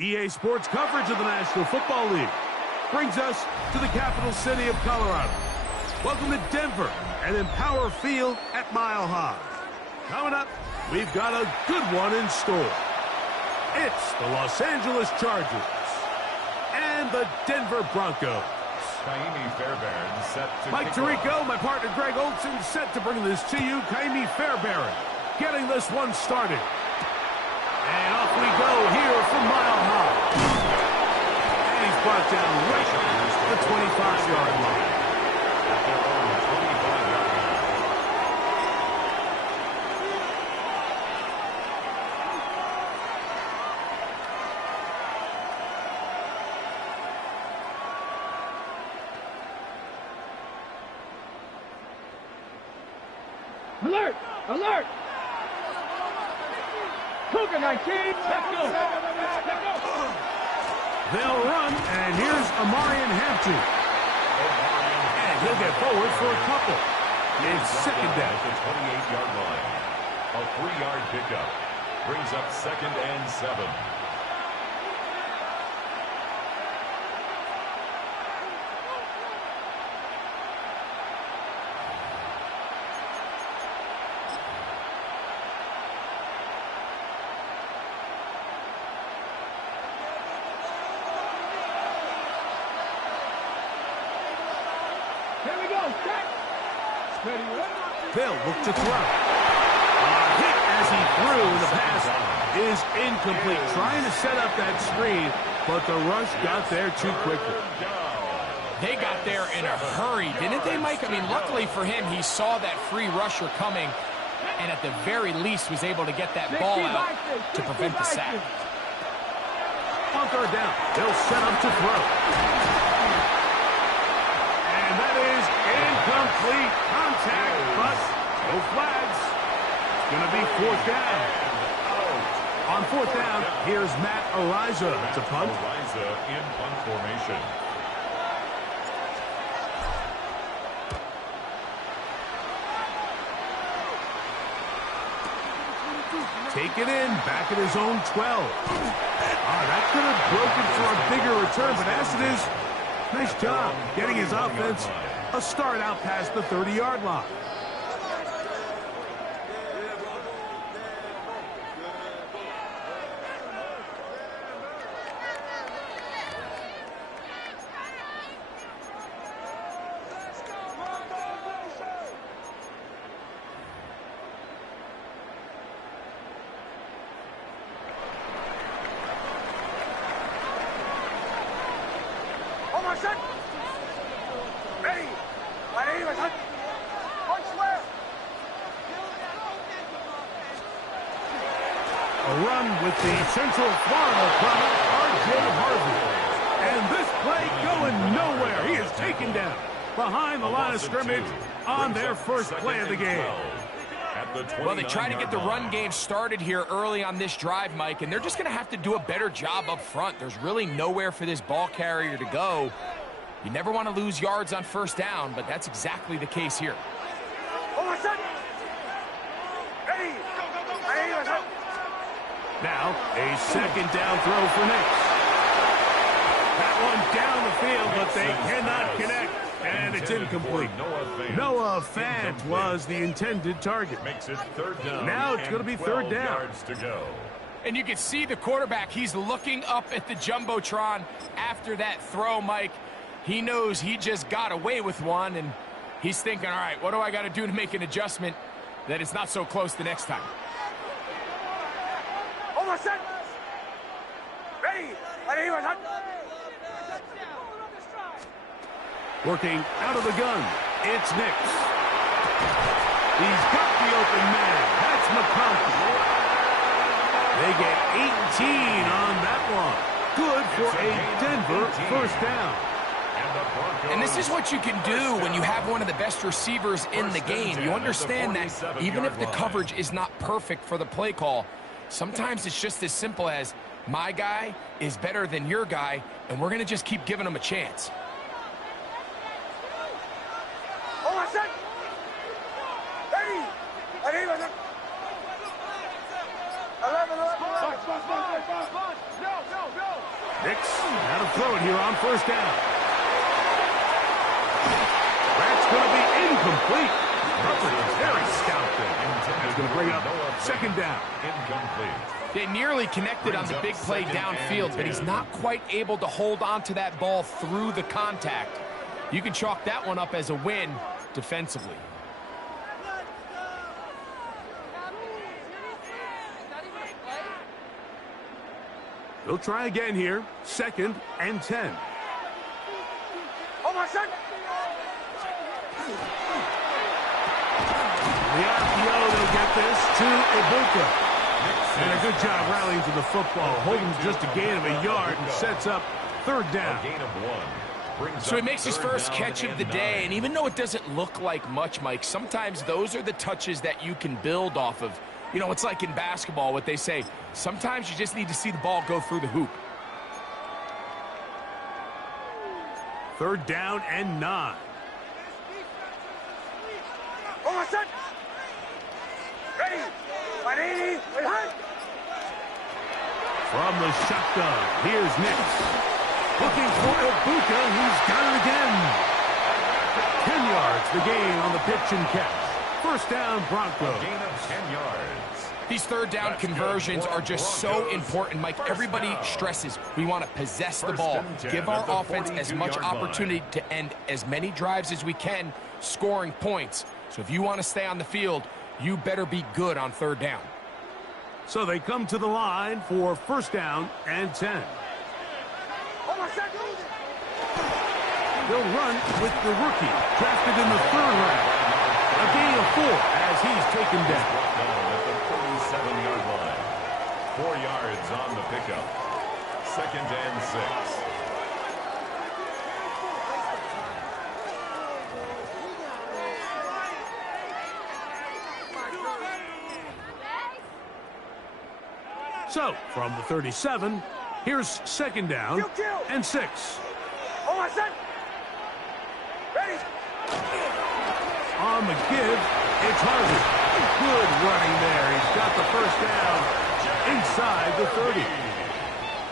EA Sports coverage of the National Football League brings us to the capital city of Colorado. Welcome to Denver and Empower Field at Mile High. Coming up, we've got a good one in store. It's the Los Angeles Chargers and the Denver Broncos. Mike Tirico, my partner Greg Olson, set to bring this to you. Kaimi Fairbairn getting this one started. And off we go here from Mile High. And he's brought down right at the 25-yard line. Alert! Alert! Cougar 19, let's go! They'll run, and here's Amarian Hampton. And he'll get forward for a couple. It's second down. At the 28-yard line. A 3-yard pickup brings up 2nd and 7. They'll look to throw. Hit as he threw. The pass is incomplete. Trying to set up that screen, but the rush got there too quickly. They got there in a hurry, didn't they, Mike? I mean, luckily for him, he saw that free rusher coming, and at the very least was able to get that ball out to prevent the sack. On third down, they'll set up to throw. And that is incomplete. Contact, but no flags. It's going to be 4th down. On 4th down, here's Matt Ariza to punt. Ariza in punt formation. Take it in, back at his own 12. That could have broken for a bigger return, but as it is, nice job getting his offense a start out past the 30-yard line. A run with the Central Florida product, R.J. Harvey. And this play going nowhere. He is taken down behind the line of scrimmage on their first play of the game. Well, they try to get the run game started here early on this drive, Mike, and they're just going to have to do a better job up front. There's really nowhere for this ball carrier to go. You never want to lose yards on first down, but that's exactly the case here. Now, a second down throw for Nix. That one down the field, but they cannot connect, and it's incomplete. Noah Fant was the intended target. Makes it 3rd down. Now it's going to be 3rd down. Yards to go. And you can see the quarterback, he's looking up at the Jumbotron after that throw, Mike. He knows he just got away with one, and he's thinking, all right, what do I got to do to make an adjustment that it's not so close the next time? Working out of the gun, it's Nix. He's got the open man. That's McConkey. They get 18 on that one. Good for a Denver first down. And this is what you can do when you have one of the best receivers in the game. You understand that even if the coverage is not perfect for the play call, sometimes it's just as simple as my guy is better than your guy, and we're going to just keep giving him a chance. Nix, how to throw it here on first down. That's going to be incomplete. Coverage very stout there. That's going to bring up second down. Incomplete. They nearly connected on the big play downfield, but he's not quite able to hold on to that ball through the contact. You can chalk that one up as a win defensively. They'll try again here. Second and 10. The RPO, they'll get this to Ibuka. And a good job rallying to the football. Holding just a gain of a yard and sets up third down. A gain of 1. So he makes his first catch of the day, and even though it doesn't look like much, Mike, sometimes those are the touches that you can build off of. You know, it's like in basketball, what they say, sometimes you just need to see the ball go through the hoop. Third down and 9. From the shotgun, here's Nix. Looking for Ibuka, who's got it again. 10 yards the gain on the pitch and catch. First down, Broncos. Gain of 10 yards. These third down conversions are just so important, Mike. Everybody stresses we want to possess the ball, give our offense as much opportunity to end as many drives as we can, scoring points. So if you want to stay on the field, you better be good on third down. So they come to the line for first down and 10. They'll run with the rookie, drafted in the third round. A gain of 4 as he's taken down. At the 47-yard line. 4 yards on the pickup. Second and 6. So, from the 37, here's second down and 6. On the give, it's Harvey. Good running there. He's got the first down inside the 30.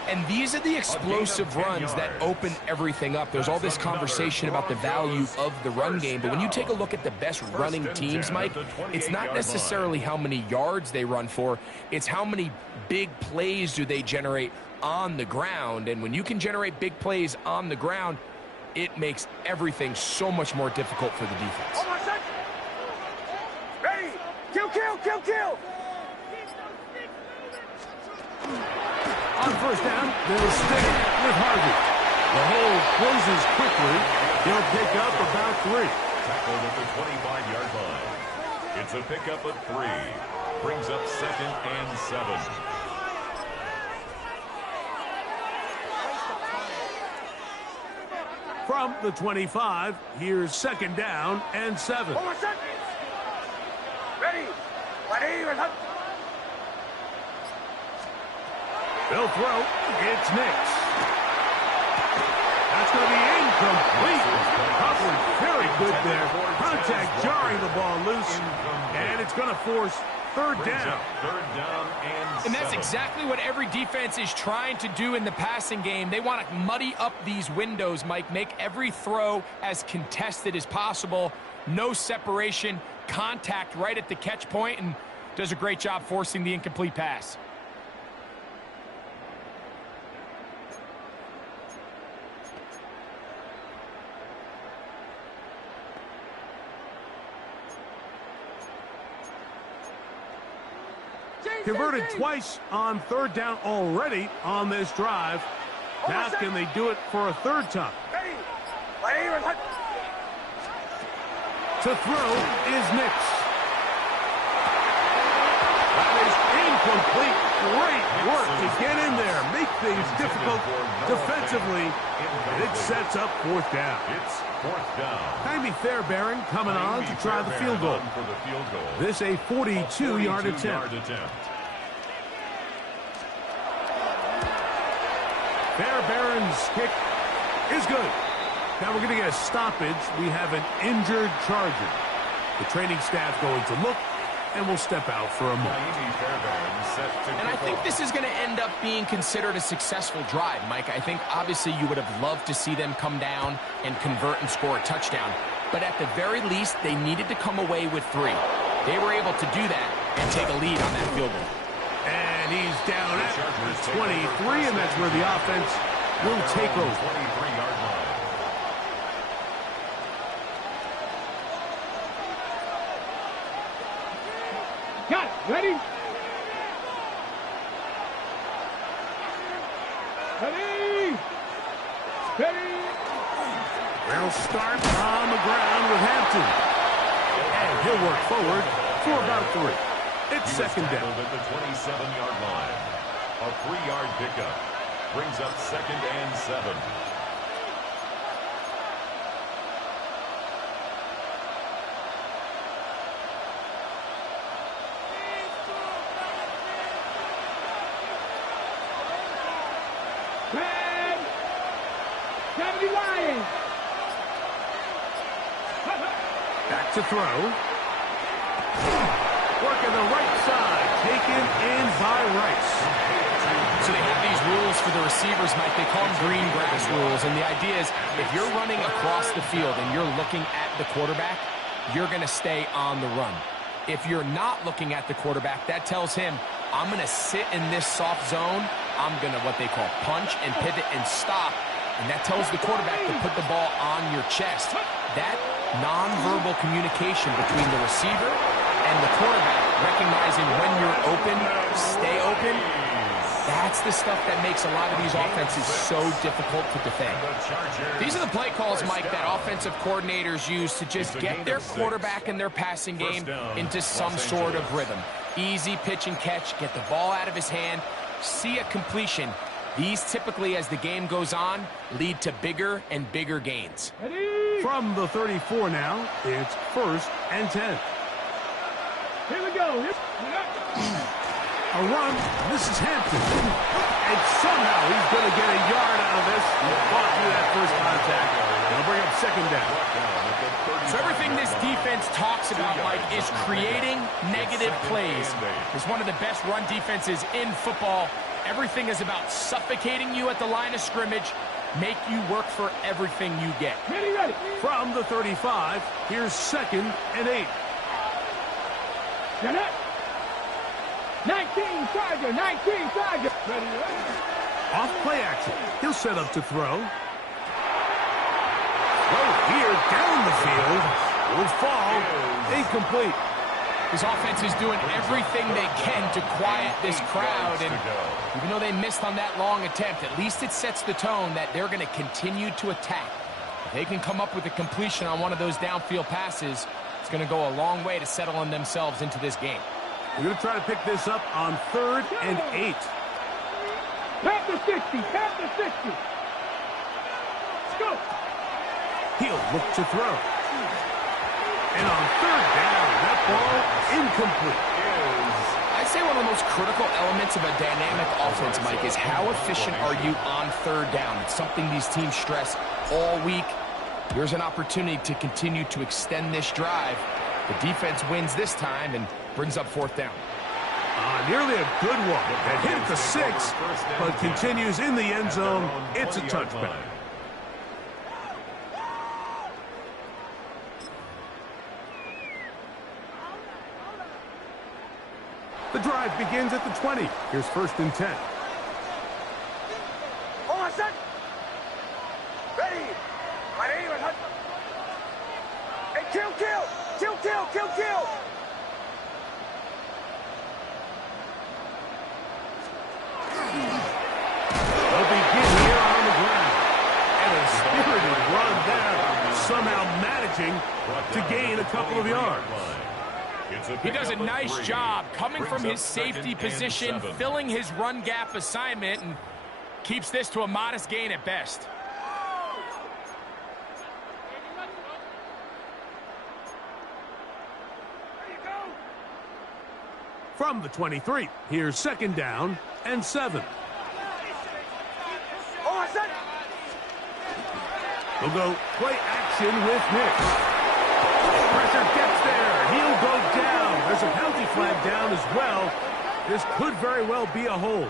And these are the explosive runs that open everything up. There's all this conversation about the value of the run game, but when you take a look at the best running teams, Mike, it's not necessarily how many yards they run for, it's how many big plays do they generate on the ground. And when you can generate big plays on the ground, it makes everything so much more difficult for the defense. Ready! Kill, kill, kill, kill! On first down, they'll stick with Harvey. The hole closes quickly. He'll pick up about 3. Tackled at the 25-yard line. It's a pickup of 3. Brings up second and 7. From the 25, here's second down and 7. Ready! They'll throw. It's Nix. That's going to be incomplete. Coverage very good there. Contact jarring the ball loose. And it's going to force third down. Third down and 7. And that's exactly what every defense is trying to do in the passing game. They want to muddy up these windows, Mike. Make every throw as contested as possible. No separation. Contact right at the catch point, and does a great job forcing the incomplete pass. converted twice on third down already on this drive. Now can they do it for a third time? To throw is Nix. That is incomplete. Great work to get in there, make things difficult defensively, and it sets up fourth down. It's fourth down. Jaime Fairbairn coming on to try the field goal. This a 42-yard attempt. Fairbairn's kick is good. Now we're going to get a stoppage. We have an injured Charger. The training staff going to look, and we'll step out for a moment. And I think this is going to end up being considered a successful drive, Mike. I think obviously you would have loved to see them come down and convert and score a touchdown. But at the very least, they needed to come away with 3. They were able to do that and take a lead on that field goal. And he's down at the 23, and that's where the offense will take over. 23-yard line. Got it. Ready? Ready? Ready? They'll start on the ground with Hampton. And he'll work forward for about 3. It's second down. At the 27-yard line. A 3-yard pickup. Brings up second and 7. Red. 70 Lions. Back to throw. Working the right side. Taken in by Rice. So they have these rules for the receivers, Mike. They call them green grass rules. And the idea is if you're running across the field and you're looking at the quarterback, you're going to stay on the run. If you're not looking at the quarterback, that tells him, I'm going to sit in this soft zone. I'm going to what they call punch and pivot and stop. And that tells the quarterback to put the ball on your chest. That nonverbal communication between the receiver and the quarterback, recognizing when you're open, stay open, that's the stuff that makes a lot of these offenses so difficult to defend. These are the play calls, Mike, that offensive coordinators use to just get their quarterback and their passing game into some sort of rhythm. Easy pitch and catch, get the ball out of his hand, see a completion. These typically, as the game goes on, lead to bigger and bigger gains. From the 34 now, it's first and 10. Here we go. A run. This is Hampton. And somehow he's going to get a yard out of this. He fought through that first contact. They'll bring up second down. So everything this defense talks about, Mike, is creating negative plays. It's one of the best run defenses in football. Everything is about suffocating you at the line of scrimmage, make you work for everything you get. Ready, ready. From the 35, here's second and 8. Get it. 19 Charger, 19 Charger. Ready, ready. Off play action. He'll set up to throw. Throw here down the field. Will fall. Incomplete. This offense is doing everything they can to quiet this crowd, and even though they missed on that long attempt, at least it sets the tone that they're going to continue to attack. If they can come up with a completion on one of those downfield passes, it's going to go a long way to settling themselves into this game. We're going to try to pick this up on third and 8. Tap the 60, tap the 60. Let's go. He'll look to throw. And on third down, that ball incomplete. I'd say one of the most critical elements of a dynamic offense, Mike, is how efficient are you on third down? It's something these teams stress all week. Here's an opportunity to continue to extend this drive. The defense wins this time and brings up fourth down. Nearly a good one that hit the 6, but continues in the end zone. It's a touchback. The drive begins at the 20. Here's first and 10. Hold on, set. Ready. Ready. Hey, kill, kill. Kill, kill, kill, kill. somehow managing to gain a couple of yards. He does a nice job coming from his safety position, filling his run gap assignment, and keeps this to a modest gain at best. From the 23, here's 2nd down and 7. They'll go play action with Nix. Pressure gets there. He'll go down. There's a penalty flag down as well. This could very well be a hold.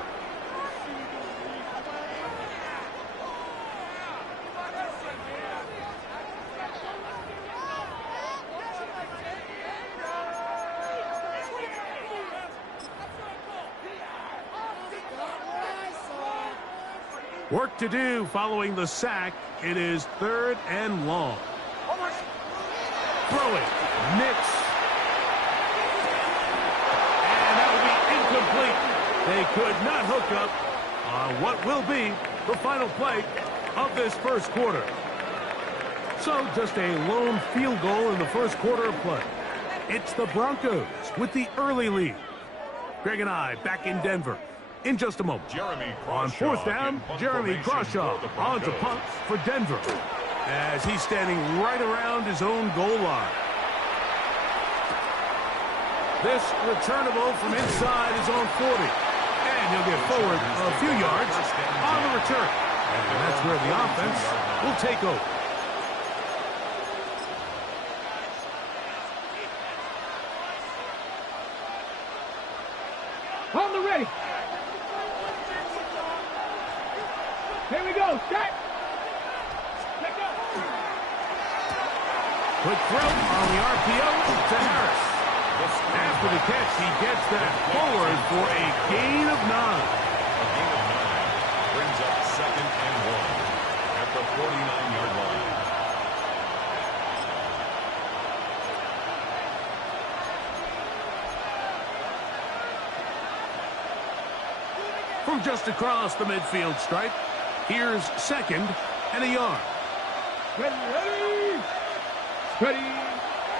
Work to do following the sack. It is 3rd and long. Throwing. Nix. And that will be incomplete. They could not hook up on what will be the final play of this first quarter. So just a lone field goal in the first quarter of play. It's the Broncos with the early lead. Greg and I back in Denver in just a moment. On 4th down, Jeremy Crawshaw on to punt for Denver as he's standing right around his own goal line. This returnable from inside his own 40. And he'll get forward a few yards on the return. And that's where the offense will take over. On the ready. Here we go. Set. Quick throw on the RPO to Harris. After the catch, he gets that forward for a gain of 9. A gain of 9 brings up 2nd and 1 at the 49-yard line. From just across the midfield stripe, here's 2nd and a yard. Ready, ready. Ready.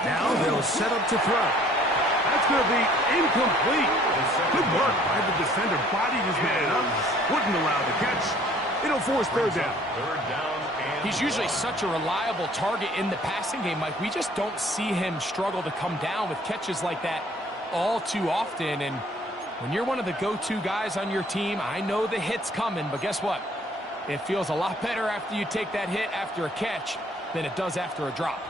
Now they'll set up to throw. That's going to be incomplete. Good work by the defender. Bodied his man up. Wouldn't allow the catch. It'll force 3rd down. 3rd down and He's usually such a reliable target in the passing game, Mike. We just don't see him struggle to come down with catches like that all too often. And when you're one of the go-to guys on your team, I know the hit's coming, but guess what? It feels a lot better after you take that hit after a catch than it does after a drop.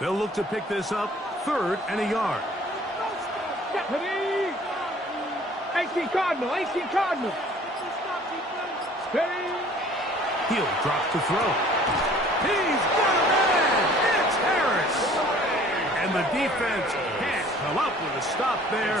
They'll look to pick this up 3rd and a yard. Ready. AC Cardinal. AC Cardinal. Ready. He'll drop to throw. He's got a man. It's Harris. And the defense can't come up with a stop there.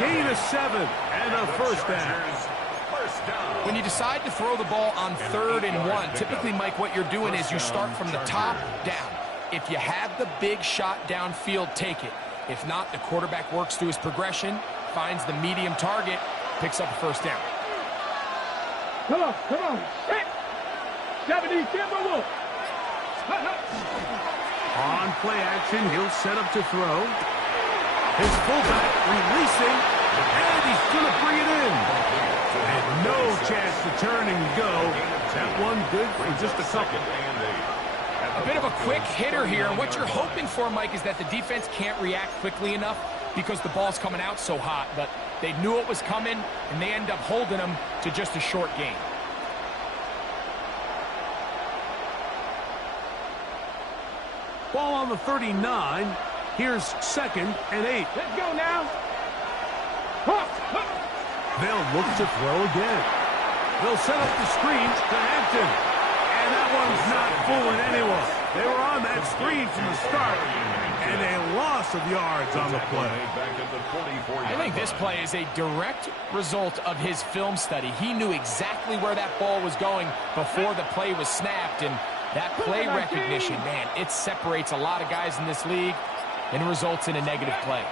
Gain of 7 and a 1st down. When you decide to throw the ball on 3rd and 1, typically, Mike, what you're doing is you start from the top down. If you have the big shot downfield, take it. If not, the quarterback works through his progression, finds the medium target, picks up a 1st down. Come on, come on. Set. 70 Timberwolves. On play action, he'll set up to throw. His fullback releasing, and he's going to bring it in. And no chance to turn and go. That one good for just a couple. A bit of a quick hitter here, and what you're hoping for, Mike, is that the defense can't react quickly enough because the ball's coming out so hot. But they knew it was coming, and they end up holding them to just a short gain. Ball on the 39. Here's 2nd and 8. Let's go now. They'll look to throw again. They'll set up the screen to Hampton. And that one's not fooling anyone. They were on that screen from the start, and a loss of yards on the play. I think this play is a direct result of his film study. He knew exactly where that ball was going before the play was snapped, and that play recognition, man, it separates a lot of guys in this league and results in a negative play.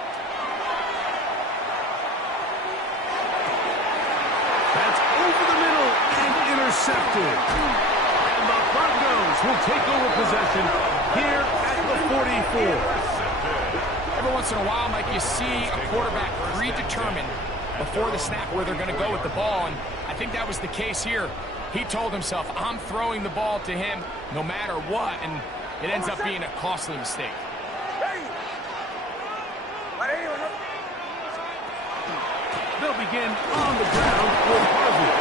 That's over the middle And intercepted. And the Broncos will take over possession here at the 44. Every once in a while, Mike, you see a quarterback predetermined before the snap where they're going to go with the ball, and I think that was the case here. He told himself, I'm throwing the ball to him no matter what, and it ends up being a costly mistake. They'll begin on the ground with Harvey,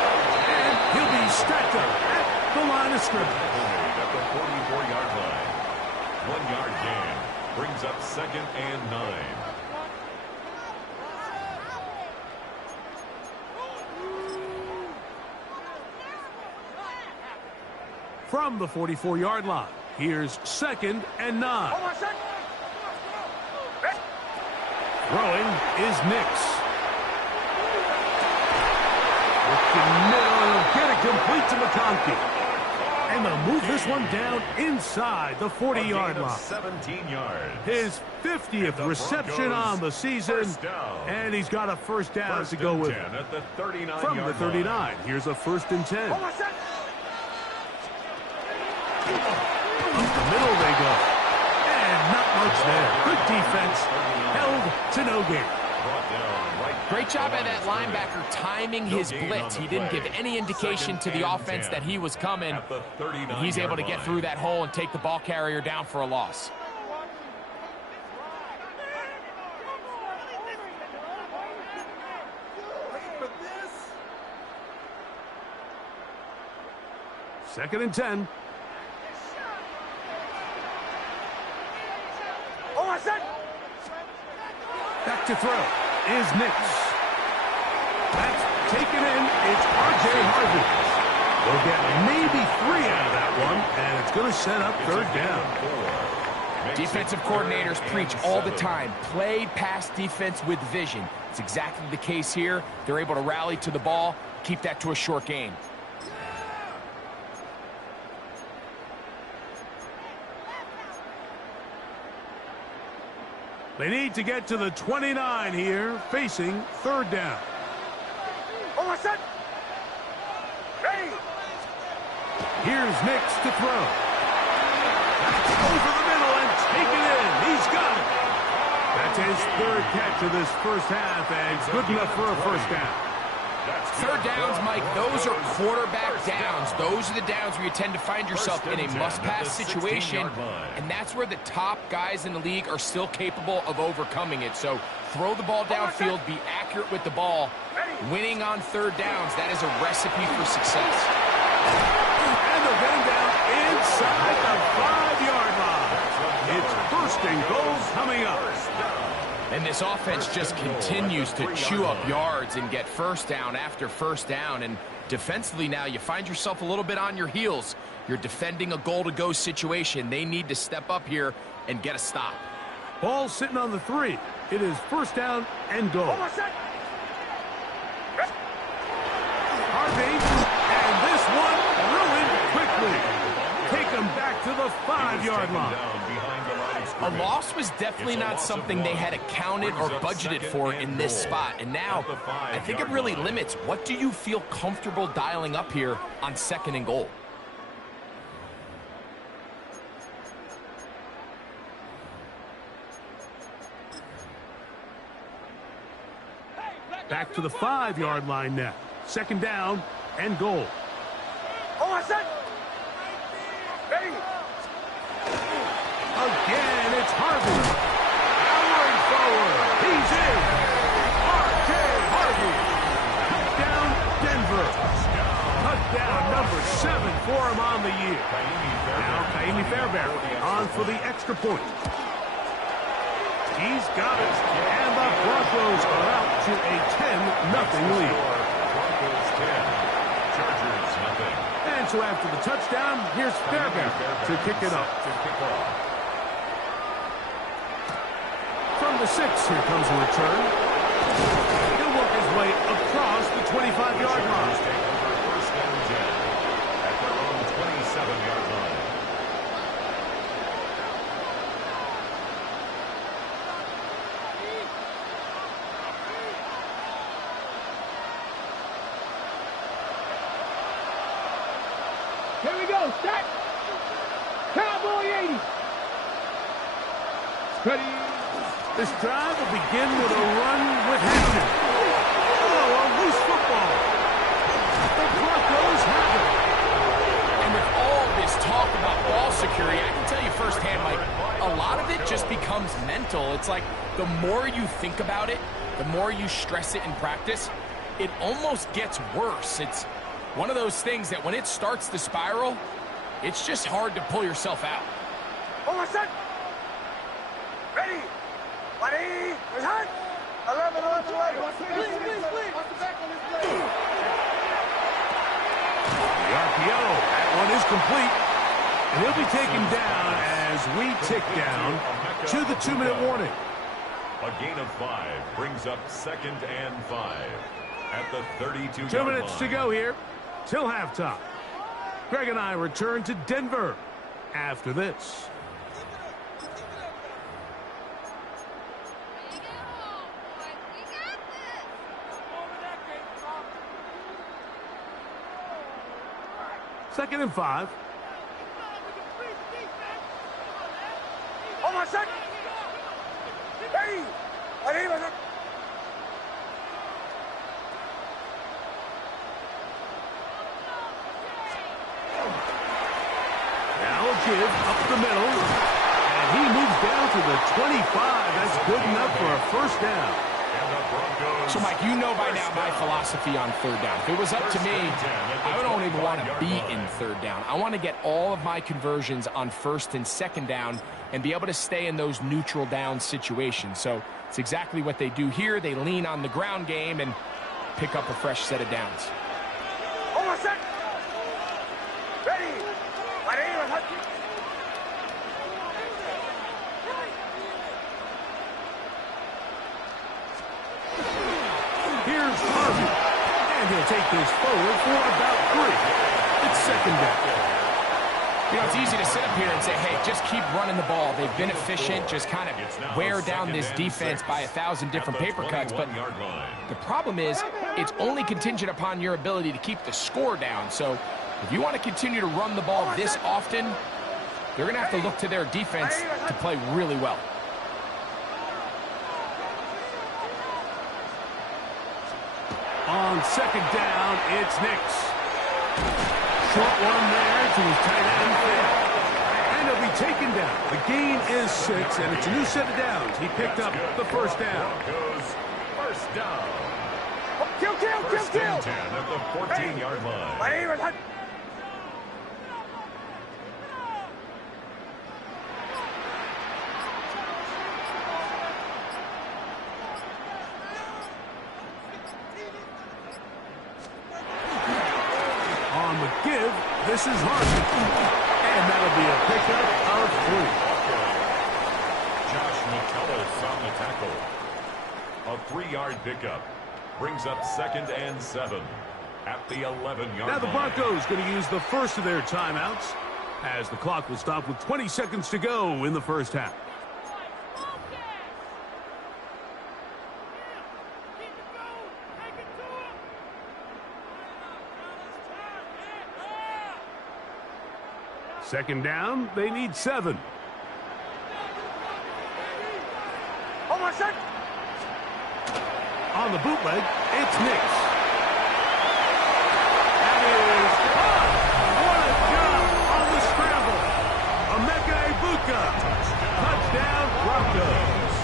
and he'll be stacked up at the line of scrimmage. At the 44-yard line. 1-yard gain brings up 2nd and 9. From the 44-yard line, here's 2nd and 9. Throwing is Nix. Looking middle, and he'll get it complete to McConkey. And they'll move this one down inside the 40-yard line. 17 yards. His 50th reception on the season, and he's got a first down to go with it. At the 39 From the 39, line. here's a 1st and 10. Up the middle they go. And not much there. Good defense. Held to no gain. Great job by that linebacker timing his blitz. He didn't give any indication to the offense that he was coming. He's able to get through that hole and take the ball carrier down for a loss. Second and 10. Back to throw is Nix. That's taken in. It's R.J. Harvey. They'll get maybe 3 out of that one, and it's going to set up 3rd down. Defensive coordinators preach all the time. Play pass defense with vision. It's exactly the case here. They're able to rally to the ball, keep that to a short gain. They need to get to the 29 here, facing 3rd down. Here's Nix to throw. That's over the middle and taken in. He's got it. That's his 3rd catch of this first half, and it's good enough for a first down. 3rd downs, Mike, those are quarterback downs. Those are the downs where you tend to find yourself in a must-pass situation, and that's where the top guys in the league are still capable of overcoming it. So throw the ball downfield, be accurate with the ball. Winning on 3rd downs, that is a recipe for success. And the gun down inside the 5-yard line. It's 1st and goal coming up. And this offense just continues to chew up yards and get first down after first down. And defensively now, you find yourself a little bit on your heels. You're defending a goal-to-go situation. They need to step up here and get a stop. Ball sitting on the 3. It is 1st down and goal. Harvey, and this one ruined quickly. Take him back to the 5-yard line. A loss was definitely not something they had accounted or budgeted for in this spot. And now, I think it really limits what do you feel comfortable dialing up here on 2nd and goal. Back to the 5-yard line now. 2nd down and goal. Again, it's Harvey. Powering forward. He's in. R.J. Harvey. Touchdown, Denver. Touchdown number 7 for him on the year. Now, Kaimi Fairbairn on for the extra point. He's got it. And the Broncos are out to a 10-0 lead. And so after the touchdown, here's Fairbairn to kick it up. From the 6, here comes a return. He'll work his way across the 25-yard line. First down 10 at their own 27-yard line. Set. Cowboy 80. Ready. This drive will begin with a run with Hampton. Oh, a loose football. The Broncos have it. And with all this talk about ball security, I can tell you firsthand, Mike, a lot of it just becomes mental. It's like the more you think about it, the more you stress it in practice, it almost gets worse. It's one of those things that when it starts to spiral, it's just hard to pull yourself out. Hold on, set. Ready. Ready. It's hot. 11. Please. Watch the back on this play. The RPO, that one is complete. And he'll be taken down as we tick down to the 2-minute warning. A gain of 5 brings up 2nd and 5 at the 32-yard line. 2 minutes to go here till halftime. Greg and I return to Denver after this. Second and 5. Hold on, set. Ready. Ready. Now a give up the middle. And he moves down to the 25. That's good enough for a first down. So, Mike, you know by now my philosophy on third down. If it was up to me, I don't even want to be in third down. I want to get all of my conversions on first and second down and be able to stay in those neutral down situations. So it's exactly what they do here. They lean on the ground game and pick up a fresh set of downs. Hold on, set. Ready. Ready. Here's Harvey. And he'll take this forward for about 3. It's second down. You know, it's easy to sit up here and say, hey, just keep running the ball. They've been efficient, just kind of wear down this defense by 1,000 different paper cuts. But the problem is it's only contingent upon your ability to keep the score down. So if you want to continue to run the ball this often, they're going to have to look to their defense to play really well. On second down, it's Nix. Short one there to his tight end. And he'll be taken down. The gain is 6, and it's a new set of downs. He picked up the first down. First down. Kill. First and 10 at the 14-yard line. Ready. On the give, this is Harvey. And that'll be a pickup of 3. Josh McCullough on the tackle. A 3-yard pickup brings up 2nd and 7 at the 11-yard line. Now the Broncos going to use the first of their timeouts as the clock will stop with 20 seconds to go in the first half. Second down, they need 7. Hold on, set. On the bootleg, it's Nix. That is caught. What a job on the scramble. Emeka Egbuka. Touchdown, Broncos.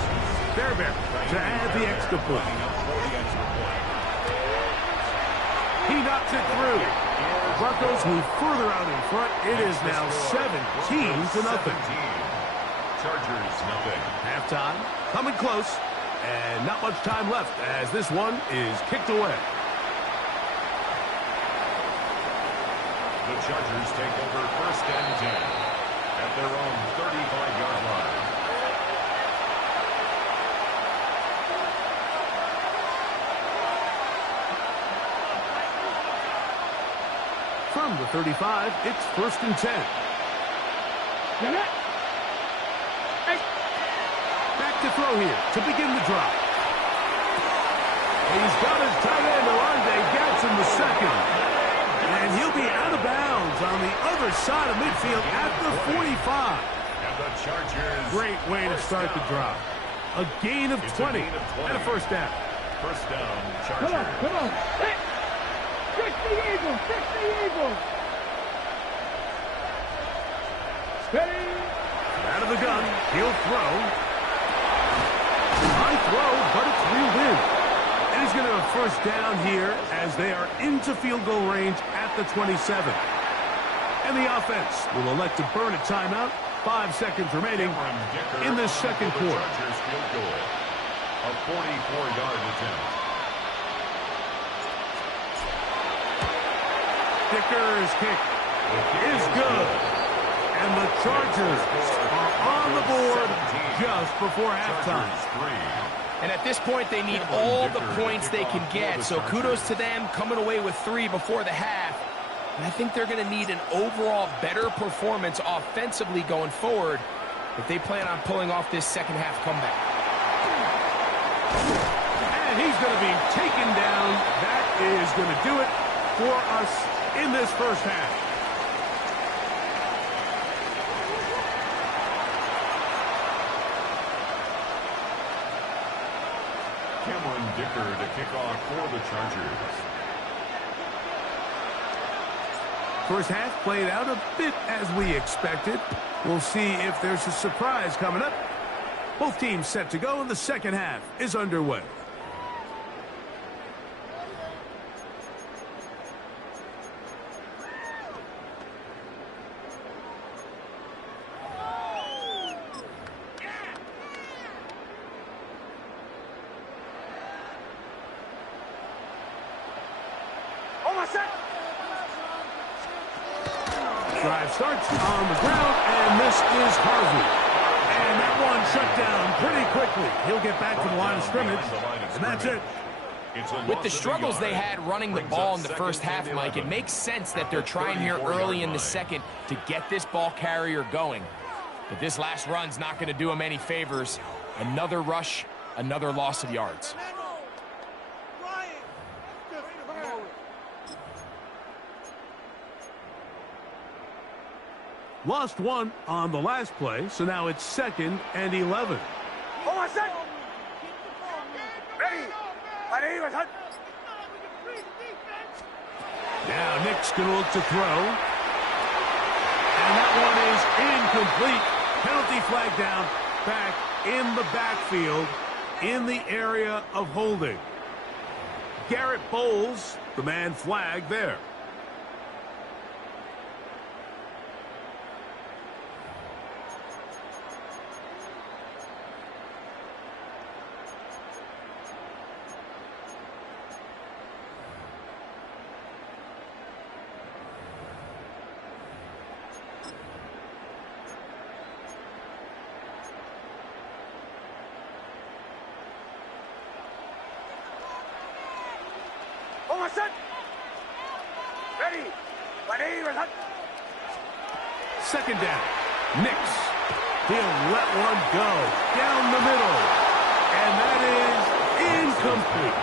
Fairbairn to add the extra point. He knocks it through. Broncos move further out in front. It is now 17-0. Chargers, nothing. Halftime, coming close, and not much time left as this one is kicked away. The Chargers take over first and 10 at their own 35-yard line. From the 35, it's first and 10. Back to throw here to begin the drive. He's got his tight end, Orlando Gadsden, the second. And And he'll be out of bounds on the other side of midfield at the 45. And the Chargers. Great way to start the drive. A gain of 20 and a first down. First down, Chargers. Come on. Hey. Fix the Eagles. Fix the Eagles. Steady. Out of the gun. He'll throw. High throw, but it's reeled in. And he's going to have a first down here as they are into field goal range at the 27. And the offense will elect to burn a timeout. 5 seconds remaining in this second quarter. Chargers field goal. A 44-yard attempt. Dicker's kick is good. And the Chargers are on the board just before halftime. And at this point, they need all the points they can get. So kudos to them coming away with 3 before the half. And I think they're going to need an overall better performance offensively going forward if they plan on pulling off this second half comeback. And he's going to be taken down. That is going to do it for us in this first half. Dicker to kick off for the Chargers. First half played out a bit as we expected. We'll see if there's a surprise coming up. Both teams set to go, and the second half is underway. Drive starts on the ground, and this is Harvey. And that one shut down pretty quickly. He'll get back to the line of scrimmage, and that's it. With the struggles they had running the ball in the first half, Mike, it makes sense that they're trying here early in the second to get this ball carrier going. But this last run's not going to do them any favors. Another rush, another loss of yards. Lost one on the last play, so now it's 2nd and 11. Hold on, set. Ready. Now Nick's going to look to throw. And that one is incomplete. Penalty flag down, back in the backfield, in the area of holding. Garrett Bowles, the man flagged there. Ready. Second down. Nix. He'll let one go down the middle. And that is incomplete.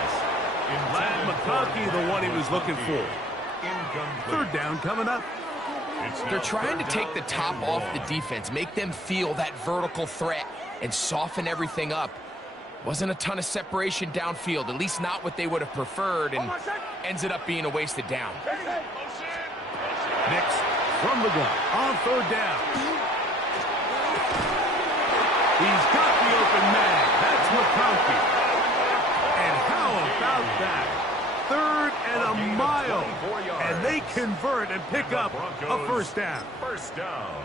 Lad McConkey, the one he was looking for. Third down coming up. They're trying to take the top off the defense, make them feel that vertical threat, and soften everything up. Wasn't a ton of separation downfield, at least not what they would have preferred, and ends up being a wasted down. Nix from the gun on third down. He's got the open man. That's McConkey. And how about that? 3rd and a mile. And they convert and pick up a first down. First down.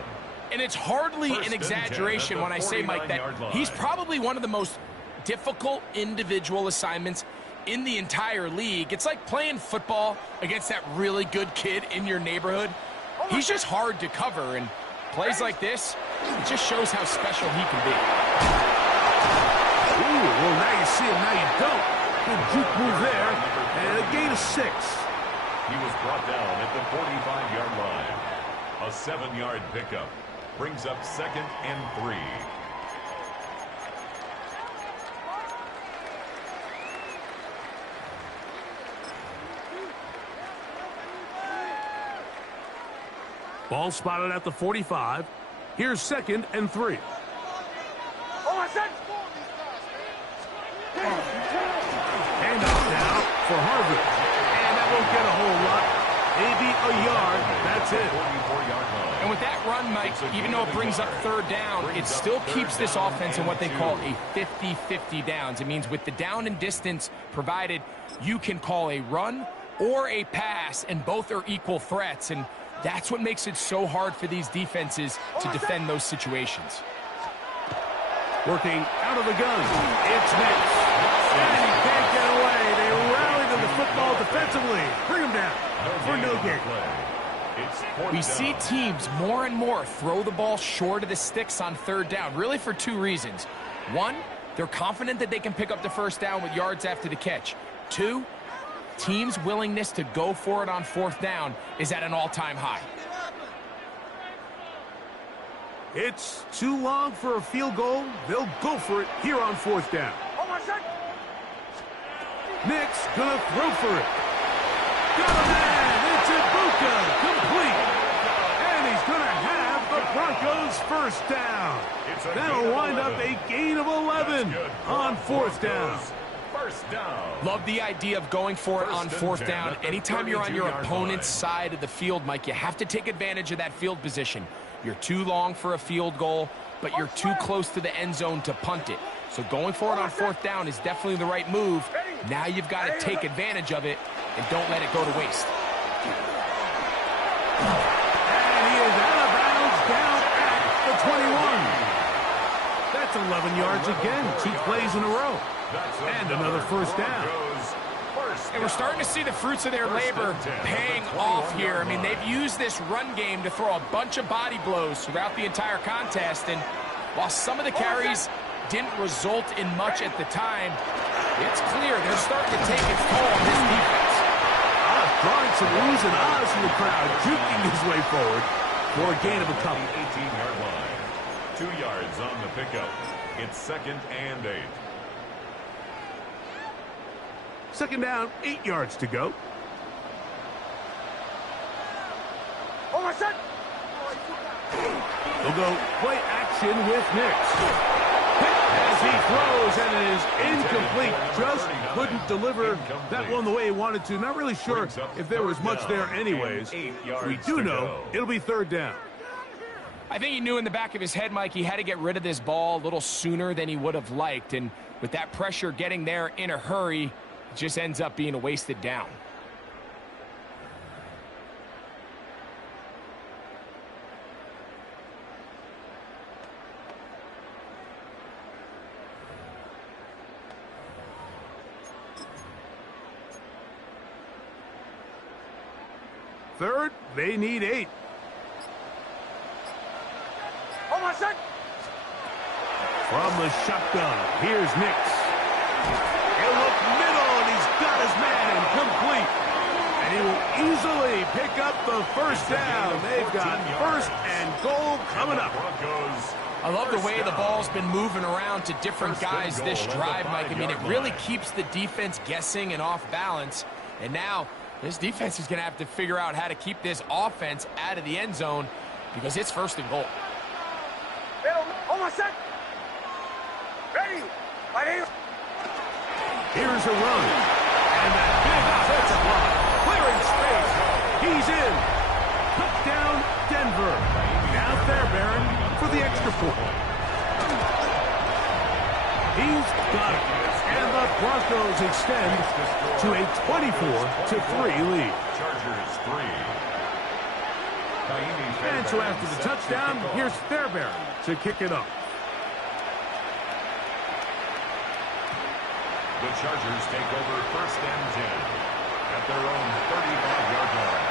And it's hardly an exaggeration when I say, Mike, that he's probably one of the most difficult individual assignments in the entire league. It's like playing football against that really good kid in your neighborhood. He's just hard to cover, and plays like this, it just shows how special he can be. Ooh, well, now you see him, now you don't. Good juke move there, and a gain of 6. He was brought down at the 45-yard line. A 7-yard pickup brings up 2nd and 3. Ball spotted at the 45. Here's 2nd and 3. Handoff now for Harvey. And that won't get a whole lot. Maybe a yard. That's it. And with that run, Mike, even though it brings up 3rd down, it still keeps this offense in what they call a 50-50 downs. It means with the down and distance provided, you can call a run or a pass, and both are equal threats. And that's what makes it so hard for these defenses to defend those situations. Working out of the gun. It's Nix. And he can't get away. They rally to the football defensively. Bring him down for no gain. We see teams more and more throw the ball short of the sticks on 3rd down, really for 2 reasons. 1, they're confident that they can pick up the 1st down with yards after the catch. 2, teams' willingness to go for it on 4th down is at an all-time high. It's too long for a field goal. They'll go for it here on 4th down. Nix gonna throw for it. Got a man. It's Ibuka. Complete. And he's gonna have the Broncos 1st down. That'll wind up a gain of 11 on 4th down. Love the idea of going for it on 4th down. Anytime you're on your opponent's side of the field, Mike, you have to take advantage of that field position. You're too long for a field goal, but you're too close to the end zone to punt it. So going for it on 4th down is definitely the right move. Now you've got to take advantage of it and don't let it go to waste. And he is out of bounds down at the 21. That's 11 yards again. 2 plays in a row. And another 1st down. And we're starting to see the fruits of their labor paying off here. I mean, they've used this run game to throw a bunch of body blows throughout the entire contest. And while some of the carries didn't result in much at the time, it's clear they're starting to take its toll on this defense. Drawing some oohs and ahs from the crowd, juking his way forward for a gain of a couple. 18-yard line. 2 yards on the pickup. It's 2nd and 8. 2nd down, 8 yards to go. They'll go play action with Nix. As he throws, and it is incomplete. Just couldn't deliver that one the way he wanted to. Not really sure if there was much there anyways. We do know it'll be 3rd down. I think he knew in the back of his head, Mike, he had to get rid of this ball a little sooner than he would have liked. And with that pressure getting there in a hurry, it just ends up being a wasted down. Third, they need 8. From the shotgun, here's Nix. He'll look middle, and he's got his man complete. And he will easily pick up the 1st down. They've got 1st and goal coming up. I love the way the ball's been moving around to different guys this drive, Mike. I mean, it really keeps the defense guessing and off balance. And now this defense is going to have to figure out how to keep this offense out of the end zone because it's 1st and goal. Ready. Here's a run. And that big offensive line. Clearing space. He's in. Touchdown, Denver. Now Fairbairn for the extra point. He's got it. And the Broncos extend to a 24-3 lead. Chargers 3. And so after the touchdown, here's Fairbairn to kick it up. The Chargers take over 1st and 10 at their own 35-yard line.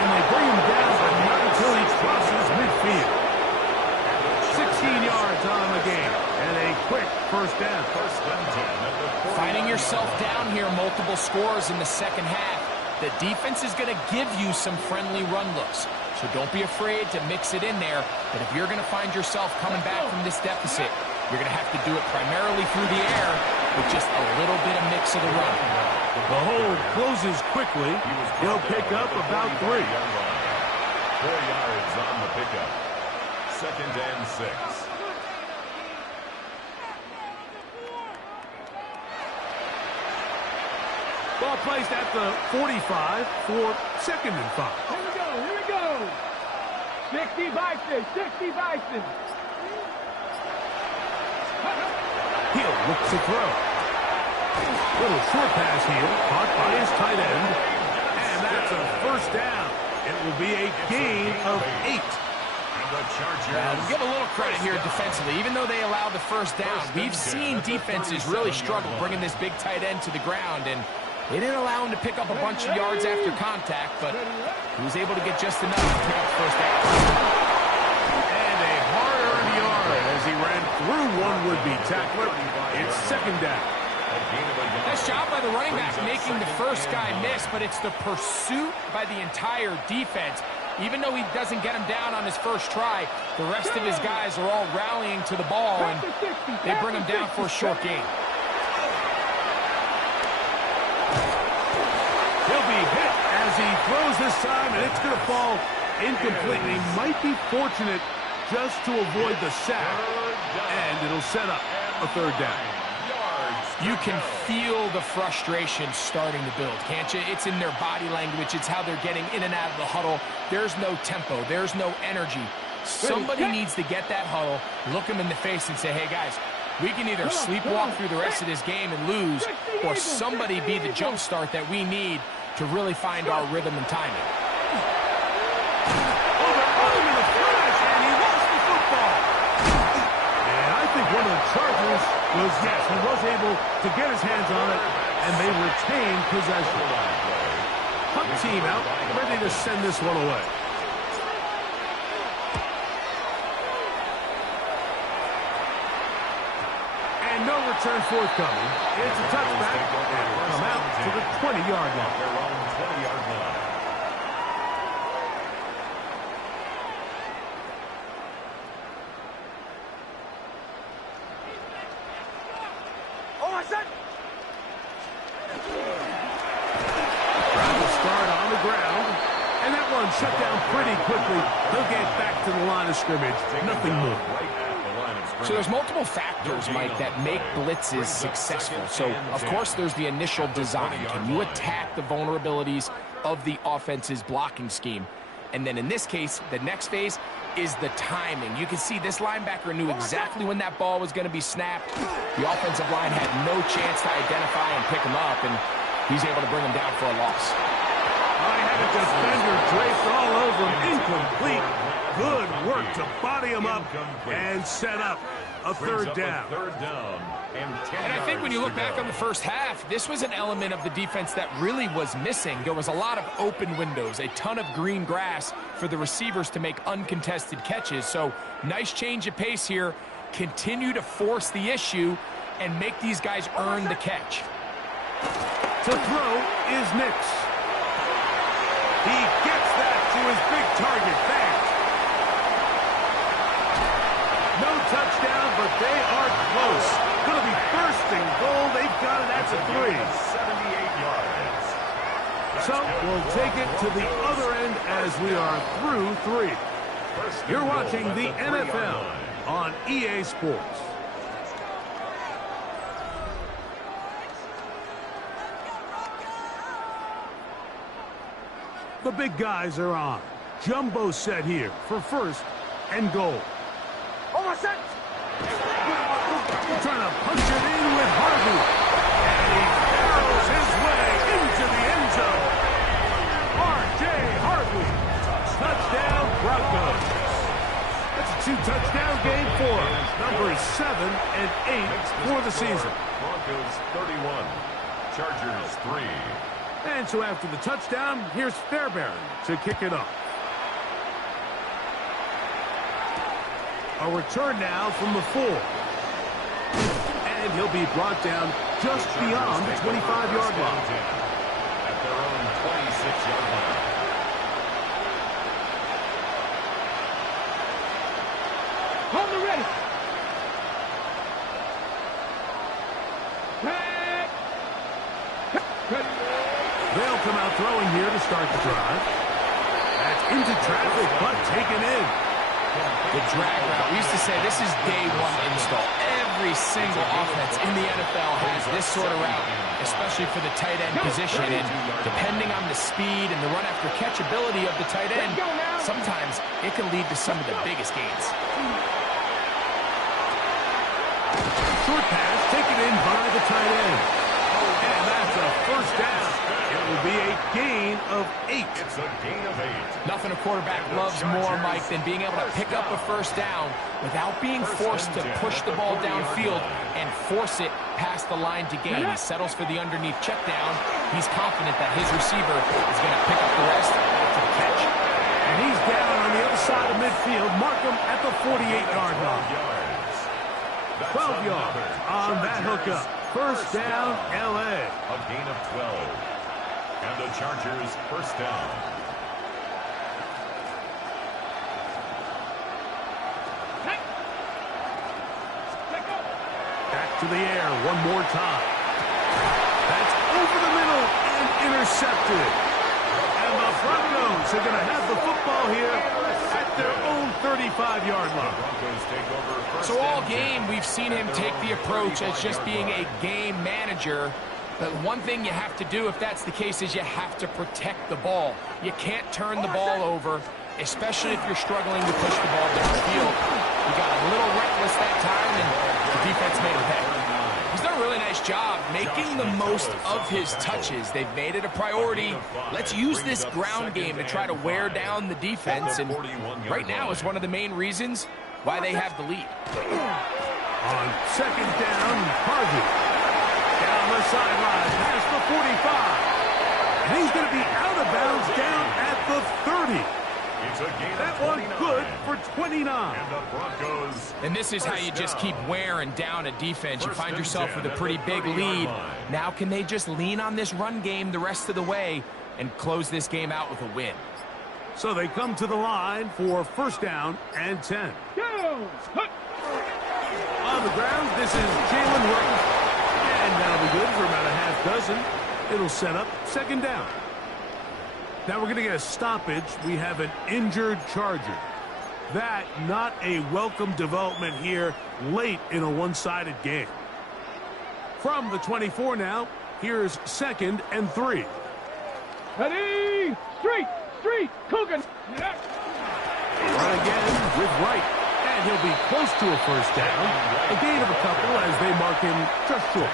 And they bring him down, but not until he crosses midfield. 16 yards on the game, and a quick 1st down. 1st and 10 at the 40. Finding yourself down here, multiple scores in the 2nd half. The defense is going to give you some friendly run looks, so don't be afraid to mix it in there. But if you're going to find yourself coming back from this deficit, you're going to have to do it primarily through the air with just a little bit of mix of the run. The hold closes quickly. He'll pick up about 3. 4 yards on the pickup. 2nd and 6. Ball placed at the 45 for 2nd and 5. Here we go. 60 Bison. Hill looks to throw. Little short pass here, caught by his tight end. And that's a 1st down. It will be a gain of 8. Give a little credit here defensively. Even though they allow the 1st down, we've seen defenses really struggle bringing this big tight end to the ground, and they didn't allow him to pick up a bunch of yards after contact, but he was able to get just enough to pick up the 1st down. And a hard-earned yard as he ran through one would-be tackler. It's 2nd down. Nice job by the running back making the first guy miss, but it's the pursuit by the entire defense. Even though he doesn't get him down on his first try, the rest of his guys are all rallying to the ball, and they bring him down for a short gain. He'll be hit as he throws this time, and it's going to fall incomplete. He might be fortunate just to avoid the sack, and it'll set up a 3rd down. You can feel the frustration starting to build, can't you? It's in their body language. It's how they're getting in and out of the huddle. There's no tempo. There's no energy. Somebody needs to get that huddle, look them in the face, and say, hey, guys, we can either sleepwalk through the rest of this game and lose, or somebody be the jump start that we need to really find our rhythm and timing. One of the Chargers was, yes, he was able to get his hands on it, and they retained possession. Punt team out, ready to send this one away. And no return forthcoming. It's a touchback, and will come out to the 20-yard line. Their own 20-yard line. Shut down pretty quickly. He'll get back to the line of scrimmage. Nothing more. So there's multiple factors, Mike, that make blitzes successful. So, of course, there's the initial design. Can you attack the vulnerabilities of the offense's blocking scheme? And then in this case, the next phase is the timing. You can see this linebacker knew exactly when that ball was going to be snapped. The offensive line had no chance to identify and pick him up, and he's able to bring him down for a loss. I had a defender draped all over him. Incomplete. Good work to body him up and set up a 3rd down. And I think when you look back on the first half, this was an element of the defense that really was missing. There was a lot of open windows, a ton of green grass for the receivers to make uncontested catches. So nice change of pace here. Continue to force the issue and make these guys earn the catch. To throw is Nix. He gets that to his big target fast. No touchdown, but they are close. Going to be 1st and goal. They've got it at the 3. 78 yards. So we'll take it to the other end as we are through 3. You're watching the NFL on EA Sports. The big guys are on. Jumbo set here for 1st and goal. Almost set. Trying to punch it in with Harvey. And he barrels his way into the end zone. R.J. Harvey. Touchdown, Broncos. That's a 2-touchdown game for him. Numbers 7 and 8 for the season. Broncos 31. Chargers 3. And so after the touchdown, here's Fairbairn to kick it off. A return now from the 4. And he'll be brought down just beyond the 25-yard line. At their own 26-yard line. On the ready. They'll come out throwing here to start the drive. That's into traffic, but taken in. The drag route. We used to say this is day one install. Every single offense in the NFL has this sort of route, especially for the tight end position. And depending on the speed and the run after catch ability of the tight end, sometimes it can lead to some of the biggest gains. Short pass taken in by the tight end. And that's a first down. It will be a gain of 8. It's a gain of 8. Nothing a quarterback loves more, Mike, than being able to pick up a first down without being forced to push the ball downfield and force it past the line to gain. He settles for the underneath check down. He's confident that his receiver is going to pick up the rest after the catch. And he's down on the other side of midfield. Mark him at the 48-yard line. 12 yards on that hookup. First down, L.A. A gain of 12. And the Chargers first down. Back to the air one more time. That's over the middle and intercepted. And the Broncos are going to have the football here at their own 35-yard line. Broncos take over first. So all game, we've seen him take the approach as just being a game manager. But one thing you have to do, if that's the case, is you have to protect the ball. You can't turn the ball over, especially if you're struggling to push the ball downfield. He got a little reckless that time, and the defense made him pay. He's done a really nice job making the most of his touches. They've made it a priority. Let's use this ground game to try to wear down the defense, and right now is one of the main reasons why they have the lead. On second down, Harvey. Down the sideline, past the 45. And he's going to be out of bounds down at the 30. It's a gain That of one 29. good for 29. And the Broncos. And this is how you just keep wearing down a defense. You find yourself with a pretty big lead. Now can they just lean on this run game the rest of the way and close this game out with a win? So they come to the line for first down and 10. On the ground, this is Jalen Hurts. And that'll be good for about a half dozen. It'll set up second down. Now we're going to get a stoppage. We have an injured Charger. That not a welcome development here late in a one-sided game. From the 24 now, here's second and 3. Ready, street, Coogan. Run again with Wright. And he'll be close to a first down. A gain of a couple as they mark him just short.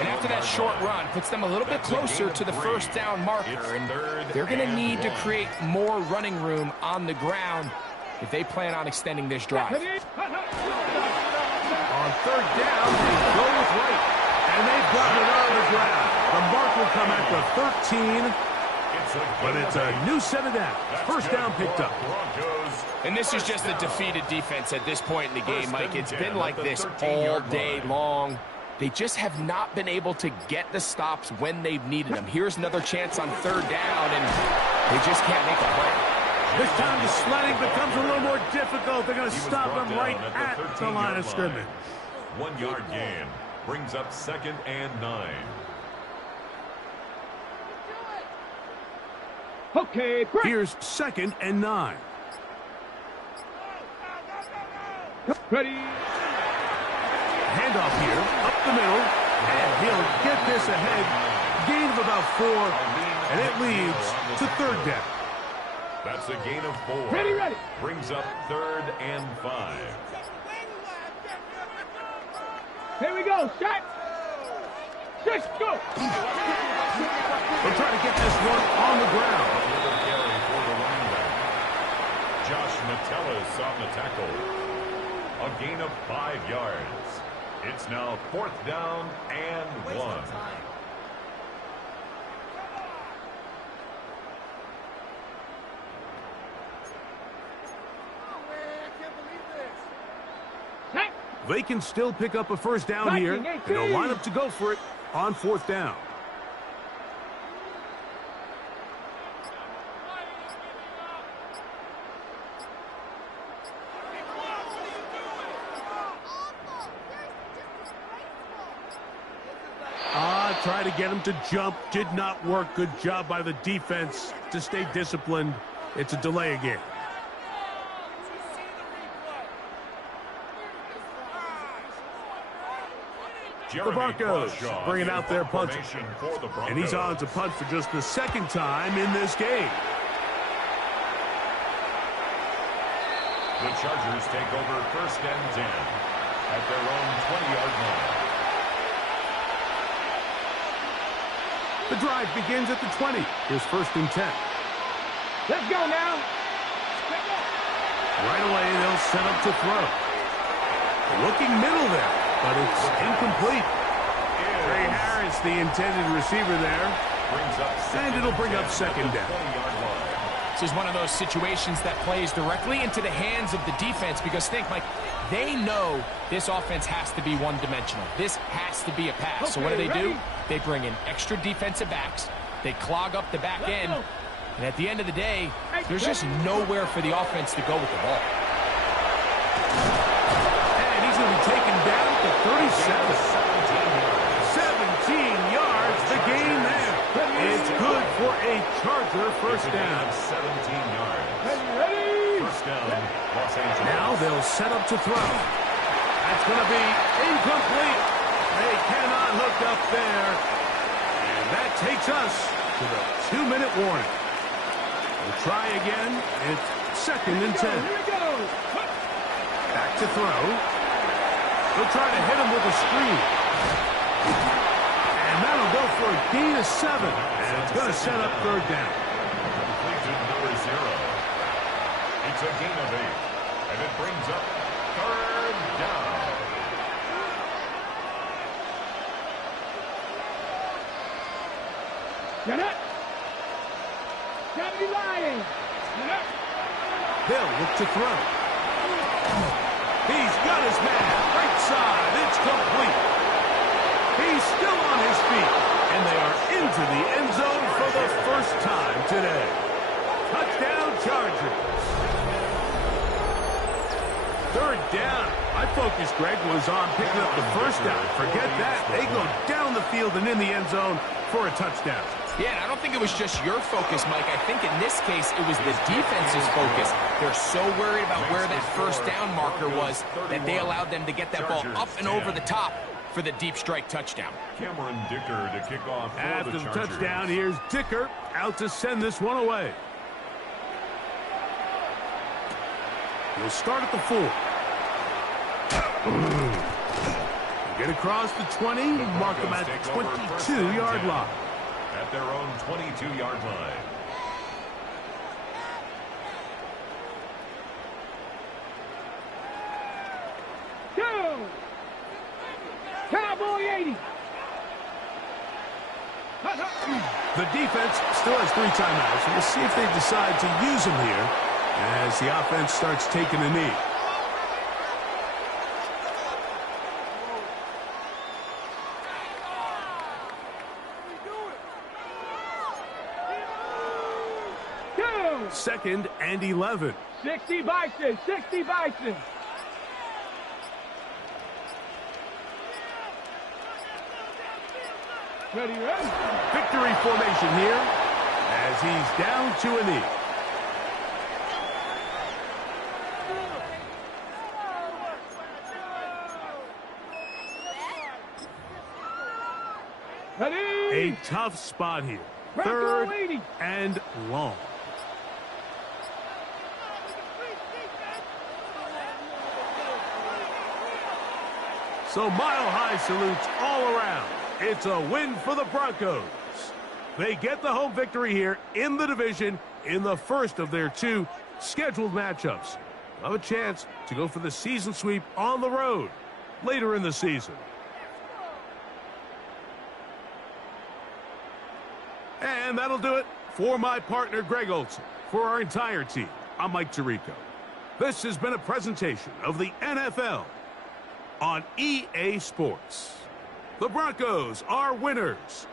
And after that short run, puts them a little bit closer to the first down marker. And they're going to need to create more running room on the ground if they plan on extending this drive. On third down, they go with Wright. And they've got it on the ground. The mark will come at the 13. But it's a new set of downs. First down picked up. And this is just a defeated defense at this point in the game, Mike. It's been like this all day long. They just have not been able to get the stops when they've needed them. Here's another chance on third down, and they just can't make a play. This time the sledding becomes a little more difficult. They're going to stop them right at the line of scrimmage. 1 yard gain brings up second and 9. Okay, break. Here's second and 9. Ready. Handoff here, up the middle, and he'll get this ahead. Gain of about 4, and it leads to third down. That's a gain of 4. Ready. Brings up third and 5. Here we go, set. 6, go. They'll try to get this one on the ground. Carry for the running back. Josh Metellus on the tackle. A gain of 5 yards. It's now fourth down and 1. They can still pick up a first down here. And they'll line up to go for it on fourth down. Try to get him to jump. Did not work. Good job by the defense to stay disciplined. It's a delay again. The Broncos bringing out their punter. And he's on to punt for just the second time in this game. The Chargers take over 1st and 10 at their own 20-yard line. The drive begins at the 20. Here's 1st and 10. Let's go now. Right away, they'll set up to throw. Looking middle there, but it's incomplete. Trey Harris, the intended receiver there. And it'll bring up 2nd down. This is one of those situations that plays directly into the hands of the defense because think, Mike, they know this offense has to be one-dimensional. This has to be a pass. So what do? They bring in extra defensive backs. They clog up the back end. And at the end of the day, there's just nowhere for the offense to go with the ball. And he's going to be taken down to 37. 17 yards, the gain there. It's good for a Charger 1st down. 17 yards. 1st down, Los Angeles. Now they'll set up to throw. That's going to be incomplete. They cannot hook up there. And that takes us to the 2-minute warning. We'll try again. It's 2nd and 10. Back to throw. They'll try to hit him with a screen. And that'll go for a gain of 7. And it's going to set up 3rd down. Completed number 0. It's a gain of 8. And it brings up 3rd down. Get it. Gotta be lying. They'll look to throw. He's got his man. Right side. It's complete. He's still on his feet. And they are into the end zone for the first time today. Touchdown, Chargers. 3rd down. My focus, Greg, was on picking up the 1st down. Forget that. They go down the field and in the end zone for a touchdown. Yeah, and I don't think it was just your focus, Mike. I think in this case, it was the defense's focus. They're so worried about where that 1st down marker was that they allowed them to get that ball up and over the top for the deep strike touchdown. Cameron Dicker to kick off for After the Chargers. touchdown, here's Dicker out to send this one away. He'll start at the 4. Get across the 20, mark him at the 22-yard line. At their own 22-yard line. Go! Cowboy 80. The defense still has 3 timeouts. We'll see if they decide to use them here as the offense starts taking a knee. Go! 2nd and 11. 60 Bison. 60 Bison. Ready, ready. Victory formation here as he's down to a knee. Ready. A tough spot here. Bronco 3rd 80. and long. So mile-high salutes all around. It's a win for the Broncos. They get the home victory here in the division in the first of their 2 scheduled matchups. Have a chance to go for the season sweep on the road later in the season. And that'll do it for my partner, Greg Olson. For our entire team, I'm Mike Tirico. This has been a presentation of the NFL on EA Sports. The Broncos are winners.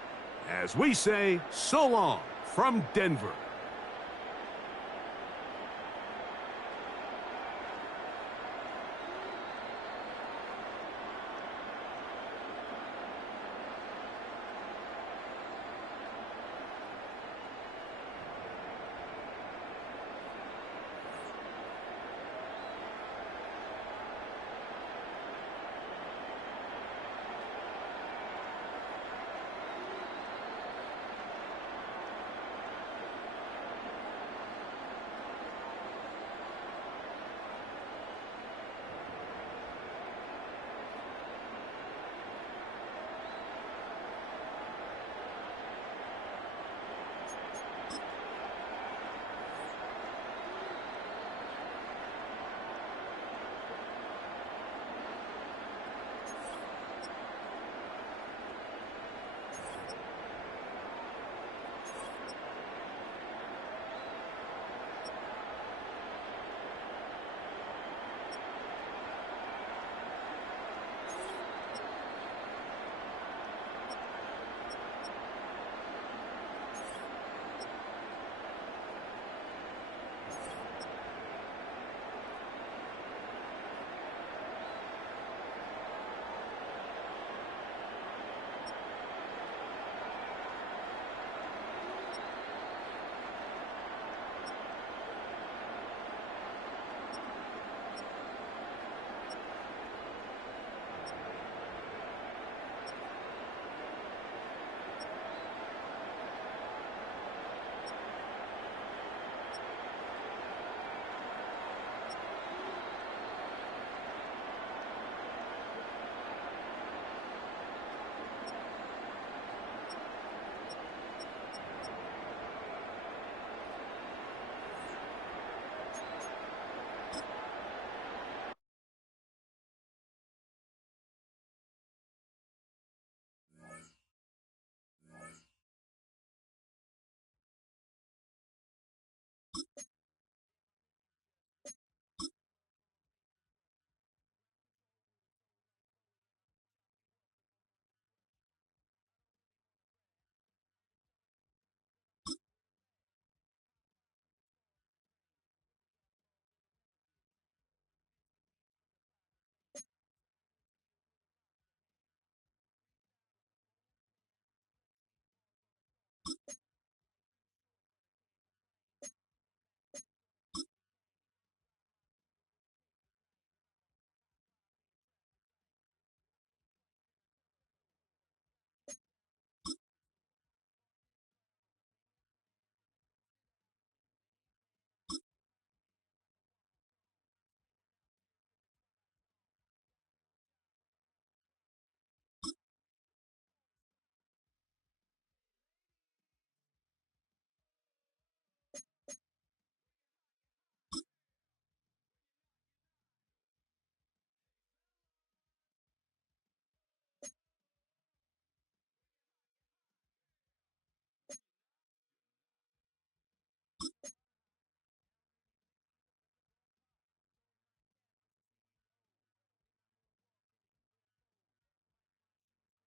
As we say, so long from Denver.